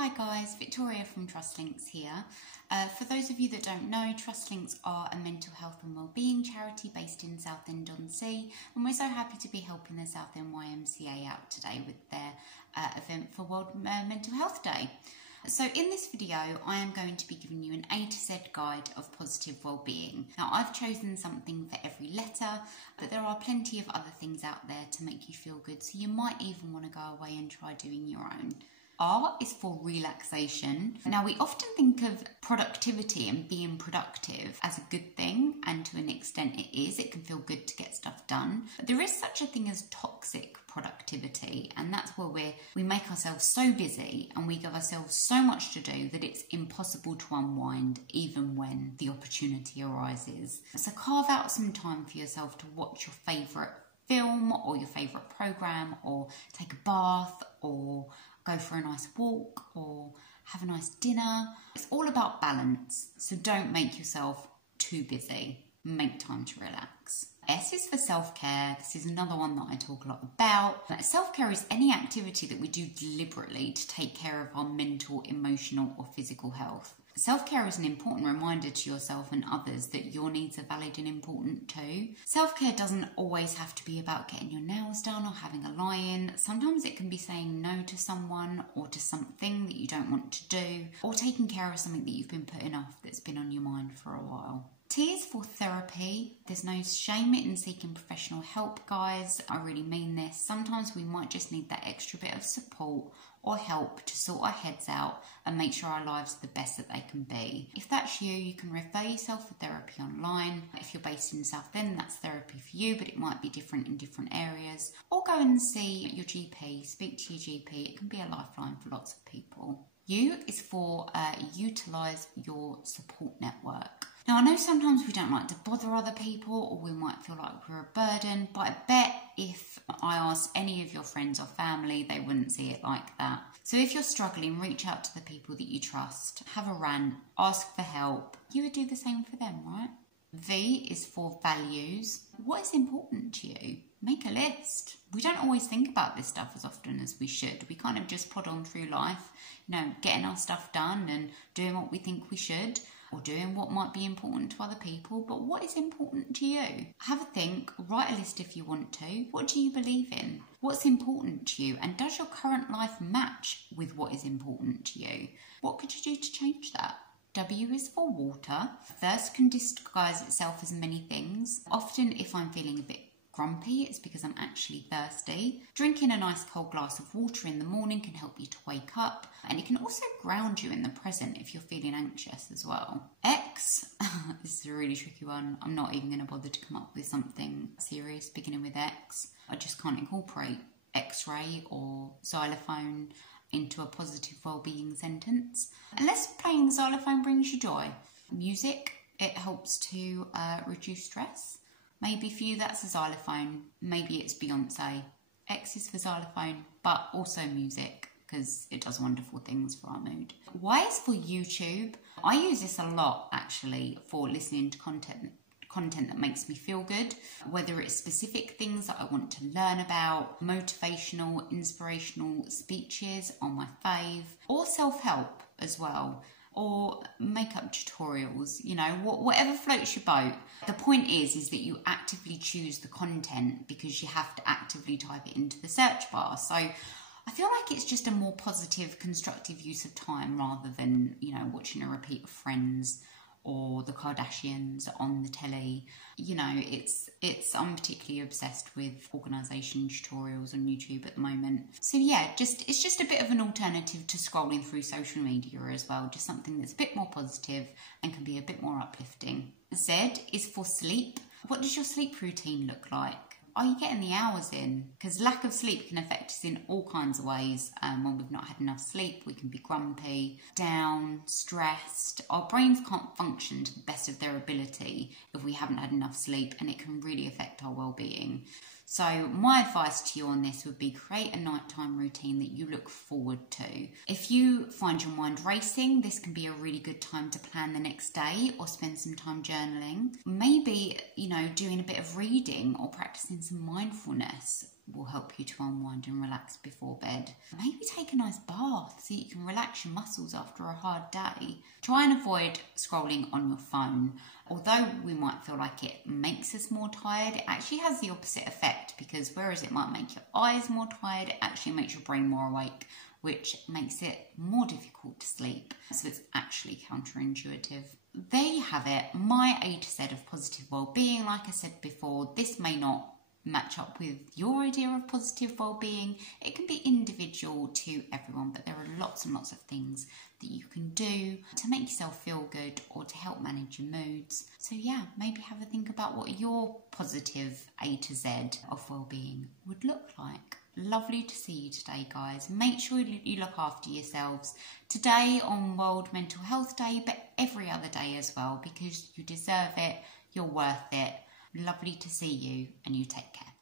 Hi guys, Victoria from Trust Links here. For those of you that don't know, Trust Links are a mental health and wellbeing charity based in Southend YMCA, and we're so happy to be helping the Southend YMCA out today with their event for World Mental Health Day. So in this video, I am going to be giving you an A to Z guide of positive wellbeing. Now, I've chosen something for every letter, but there are plenty of other things out there to make you feel good, so you might even want to go away and try doing your own. R is for relaxation. Now, we often think of productivity and being productive as a good thing, and to an extent it is. It can feel good to get stuff done. But there is such a thing as toxic productivity, and that's where we make ourselves so busy and we give ourselves so much to do that it's impossible to unwind even when the opportunity arises. So carve out some time for yourself to watch your favourite film or your favourite programme, or take a bath, or go for a nice walk, or have a nice dinner. It's all about balance, so don't make yourself too busy. Make time to relax. S is for self-care. This is another one that I talk a lot about. Self-care is any activity that we do deliberately to take care of our mental, emotional or physical health. Self-care is an important reminder to yourself and others that your needs are valid and important too. Self-care doesn't always have to be about getting your nails done or having a lie-in. Sometimes it can be saying no to someone or to something that you don't want to do, or taking care of something that you've been putting off that's been on your mind for a while. T is for therapy. There's no shame in seeking professional help, guys. I really mean this. Sometimes we might just need that extra bit of support or help to sort our heads out and make sure our lives are the best that they can be. If that's you, you can refer yourself for therapy online. If you're based in Southend, that's therapy for you, but it might be different in different areas. Or go and see your GP, speak to your GP. It can be a lifeline for lots of people. U is for utilise your support network. Now, I know sometimes we don't like to bother other people, or we might feel like we're a burden, but I bet if I asked any of your friends or family, they wouldn't see it like that. So if you're struggling, reach out to the people that you trust, have a rant, ask for help. You would do the same for them, right? V is for values. What is important to you? Make a list. We don't always think about this stuff as often as we should. We kind of just plod on through life, getting our stuff done and doing what we think we should, or doing what might be important to other people. But what is important to you? Have a think, write a list if you want to. What do you believe in? What's important to you? And does your current life match with what is important to you? What could you do to change that? W is for water. Thirst can disguise itself as many things. Often if I'm feeling a bit grumpy, it's because I'm actually thirsty. Drinking a nice cold glass of water in the morning can help you to wake up, and it can also ground you in the present if you're feeling anxious as well. X, this is a really tricky one. I'm not even going to bother to come up with something serious beginning with X. I just can't incorporate X-ray or xylophone into a positive wellbeing sentence. Unless playing the xylophone brings you joy. Music, it helps to reduce stress. Maybe for you that's a xylophone, maybe it's Beyonce. X is for xylophone, but also music, because it does wonderful things for our mood. Y is for YouTube. I use this a lot actually for listening to content that makes me feel good, whether it's specific things that I want to learn about, motivational, inspirational speeches on my fave, or self-help as well, or makeup tutorials, whatever floats your boat. The point is that you actively choose the content because you have to actively type it into the search bar. So I feel like it's just a more positive, constructive use of time rather than, watching a repeat of Friends or the Kardashians on the telly. I'm particularly obsessed with organisation tutorials on YouTube at the moment. So yeah, it's just a bit of an alternative to scrolling through social media as well. Just something that's a bit more positive and can be a bit more uplifting. Z is for sleep. What does your sleep routine look like? Are you getting the hours in? Because lack of sleep can affect us in all kinds of ways. When we've not had enough sleep, we can be grumpy, down, stressed. Our brains can't function to the best of their ability if we haven't had enough sleep, and it can really affect our well-being. So my advice to you on this would be create a nighttime routine that you look forward to. If you find your mind racing, this can be a really good time to plan the next day or spend some time journaling. Maybe, doing a bit of reading or practicing some mindfulness. will help you to unwind and relax before bed. Maybe take a nice bath so you can relax your muscles after a hard day. Try and avoid scrolling on your phone. Although we might feel like it makes us more tired, it actually has the opposite effect, because whereas it might make your eyes more tired, it actually makes your brain more awake, which makes it more difficult to sleep. So it's actually counterintuitive. There you have it, my A to Z of positive well-being. Like I said before, this may not match up with your idea of positive well-being. It can be individual to everyone, but there are lots and lots of things that you can do to make yourself feel good or to help manage your moods. So yeah, maybe have a think about what your positive A to Z of well-being would look like. Lovely to see you today, guys. Make sure you look after yourselves today on World Mental Health Day, but every other day as well, because you deserve it, you're worth it. Lovely to see you, and you take care.